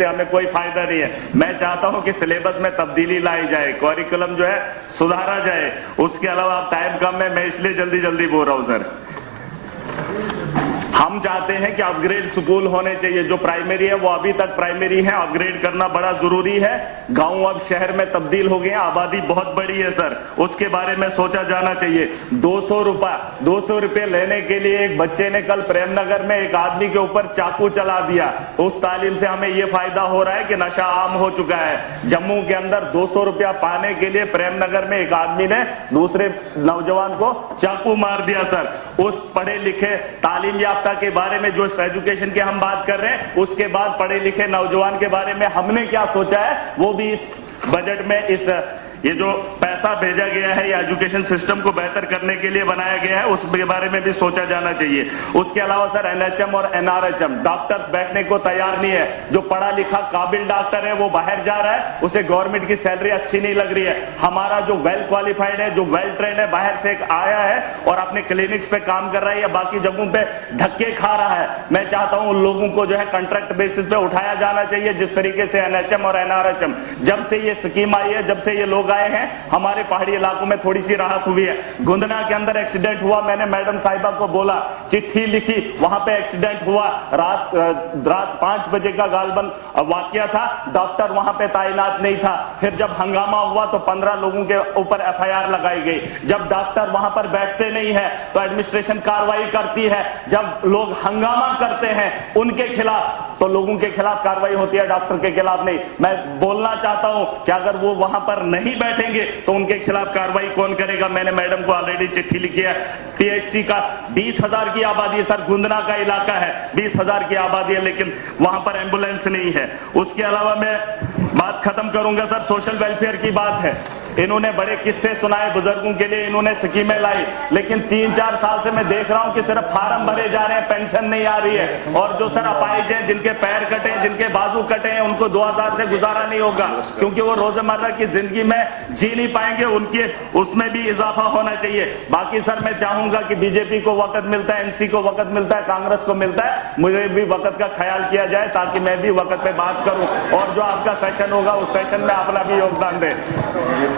से हमें कोई फायदा नहीं है। मैं चाहता हूं कि सिलेबस में तब्दीली लाई जाए, करिकुलम जो है सुधारा जाए। उसके अलावा अब टाइम कम है, मैं इसलिए जल्दी बोल रहा हूं सर। हम चाहते हैं कि अपग्रेड स्कूल होने चाहिए। जो प्राइमरी है वो अभी तक प्राइमरी है, अपग्रेड करना बड़ा जरूरी है। गांव अब शहर में तब्दील हो गए हैं, आबादी बहुत बड़ी है सर, उसके बारे में सोचा जाना चाहिए। 200 रुपए लेने के लिए एक बच्चे ने कल प्रेमनगर में एक आदमी के ऊपर चाकू चला दिया। उस तालीम से हमें यह फायदा हो रहा है कि नशा आम हो चुका है। जम्मू के अंदर 200 रुपया पाने के लिए प्रेमनगर में एक आदमी ने दूसरे नौजवान को चाकू मार दिया सर। उस पढ़े लिखे तालीम याफ्ता के बारे में जो एजुकेशन की हम बात कर रहे हैं, उसके बाद पढ़े लिखे नौजवान के बारे में हमने क्या सोचा है वो भी इस बजट में, इस ये जो पैसा भेजा गया है या एजुकेशन सिस्टम को बेहतर करने के लिए बनाया गया है, उसके बारे में भी सोचा जाना चाहिए। उसके अलावा सर एनएचएम और एनआरएचएम डॉक्टर्स बैठने को तैयार नहीं है। जो पढ़ा लिखा काबिल डॉक्टर है वो बाहर जा रहा है, उसे गवर्नमेंट की सैलरी अच्छी नहीं लग रही है। हमारा जो वेल क्वालिफाइड है, जो वेल ट्रेंड है, बाहर से आया है और अपने क्लिनिक्स पे काम कर रहा है या बाकी जगहों पे धक्के खा रहा है। मैं चाहता हूं उन लोगों को जो है कॉन्ट्रैक्ट बेसिस पे उठाया जाना चाहिए, जिस तरीके से एनएचएम और एनआरएचएम जब से ये स्कीम आई है, जब से ये लोग आए हैं, हमारे पहाड़ी इलाकों में थोड़ी सी राहत हुई है। गुंदना के अंदर एक्सीडेंट हुआ, मैंने मैडम साहिबा को बोला, चिट्ठी लिखी, वहां पे एक्सीडेंट हुआ, रात 5 बजे का गालबन वाकया था, डॉक्टर वहां पे तैनात नहीं था। फिर जब हंगामा हुआ तो 15 लोगों के ऊपर एफआईआर लगाई गई। जब डॉक्टर वहां पर बैठते नहीं है तो एडमिनिस्ट्रेशन कार्रवाई करती है। जब लोग हंगामा करते हैं उनके खिलाफ तो लोगों के खिलाफ कार्रवाई होती है, डॉक्टर के खिलाफ नहीं। मैं बोलना चाहता हूं कि अगर वो वहां पर नहीं बैठेंगे तो उनके खिलाफ कार्रवाई कौन करेगा। मैंने मैडम को ऑलरेडी चिट्ठी लिखी है। टीएचसी का 20,000 की आबादी है सर, गुंदना का इलाका है, 20,000 की आबादी है, लेकिन वहां पर एम्बुलेंस नहीं है। उसके अलावा मैं बात खत्म करूंगा सर, सोशल वेलफेयर की बात है। इन्होंने बड़े किस्से सुनाए बुजुर्गों के लिए, इन्होंने स्कीमें लाई, लेकिन 3-4 साल से मैं देख रहा हूं कि सिर्फ फार्म भरे जा रहे हैं, पेंशन नहीं आ रही है। और जो सर अपाहिज हैं, जिनके पैर कटे हैं, जिनके बाजू कटे हैं, उनको 2000 से गुजारा नहीं होगा, क्योंकि वो रोजमर्रा की जिंदगी में जी नहीं पाएंगे, उनके उसमें भी इजाफा होना चाहिए। बाकी सर मैं चाहूंगा कि बीजेपी को वक्त मिलता है, एनसी को वक्त मिलता है, कांग्रेस को मिलता है, मुझे भी वक्त का ख्याल किया जाए ताकि मैं भी वक्त पे बात करूं और जो आपका सेशन होगा उस सेशन में अपना भी योगदान दे।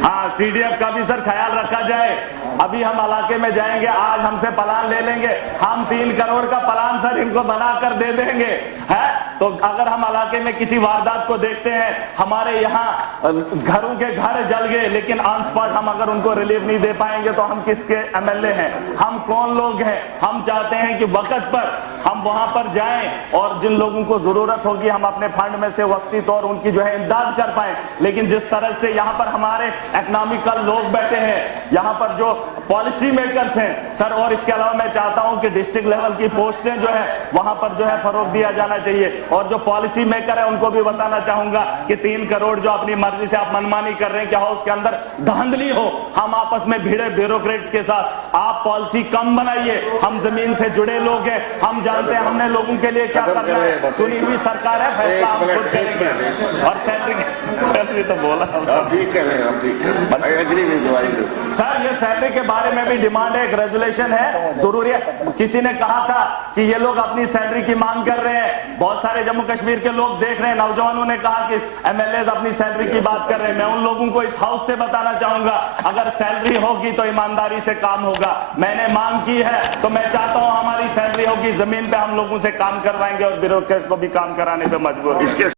हाँ, सीडीएफ का भी सर ख्याल रखा जाए। अभी हम इलाके में जाएंगे, आज हमसे प्लान ले लेंगे, हम 3 करोड़ का प्लान सर इनको बनाकर दे देंगे, है तो अगर हम इलाके में किसी वारदात को देखते हैं, हमारे यहाँ घरों के घर जल गए, लेकिन ऑन स्पॉट हम अगर उनको रिलीफ नहीं दे पाएंगे तो हम किसके एमएलए हैं, हम कौन लोग हैं। हम चाहते हैं कि वक्त पर हम वहां पर जाएं और जिन लोगों को जरूरत होगी हम अपने फंड में से वक्ती तौर उनकी जो है इमदाद कर पाए। लेकिन जिस तरह से यहाँ पर हमारे इकोनॉमिकल लोग बैठे हैं, यहाँ पर जो पॉलिसी मेकर्स हैं सर, और इसके अलावा मैं चाहता हूं कि डिस्ट्रिक्ट लेवल की पोस्टें जो है वहां पर जो है फरोग दिया जाना चाहिए। और जो पॉलिसी मेकर है उनको भी बताना चाहूंगा कि 3 करोड़ जो अपनी मर्जी से आप मनमानी कर रहे हैं, क्या हो उसके अंदर धांधली हो। हम आपस में भिड़े ब्यूरोक्रेट्स के साथ, आप पॉलिसी कम बनाइए। हम जमीन से जुड़े लोग हैं, हम जानते हैं हमने लोगों के लिए क्या करना है। सुनी हुई सरकार है, फैसला हम खुद करेंगे। और सैलरी तो बोला सर, ये सैलरी के बारे में भी डिमांड है, एक रेजुलेशन है, जरूरी है। किसी ने कहा था कि ये लोग अपनी सैलरी की मांग कर रहे हैं, बहुत सारे जम्मू कश्मीर के लोग देख रहे हैं, नौजवानों ने कहा कि एमएलए अपनी सैलरी की बात कर रहे हैं। मैं उन लोगों को इस हाउस से बताना चाहूंगा, अगर सैलरी होगी तो ईमानदारी से काम होगा। मैंने मांग की है तो मैं चाहता हूं हमारी सैलरी होगी, जमीन पे हम लोगों से काम करवाएंगे और ब्यूरोक्रेट को भी काम कराने पे मजबूर।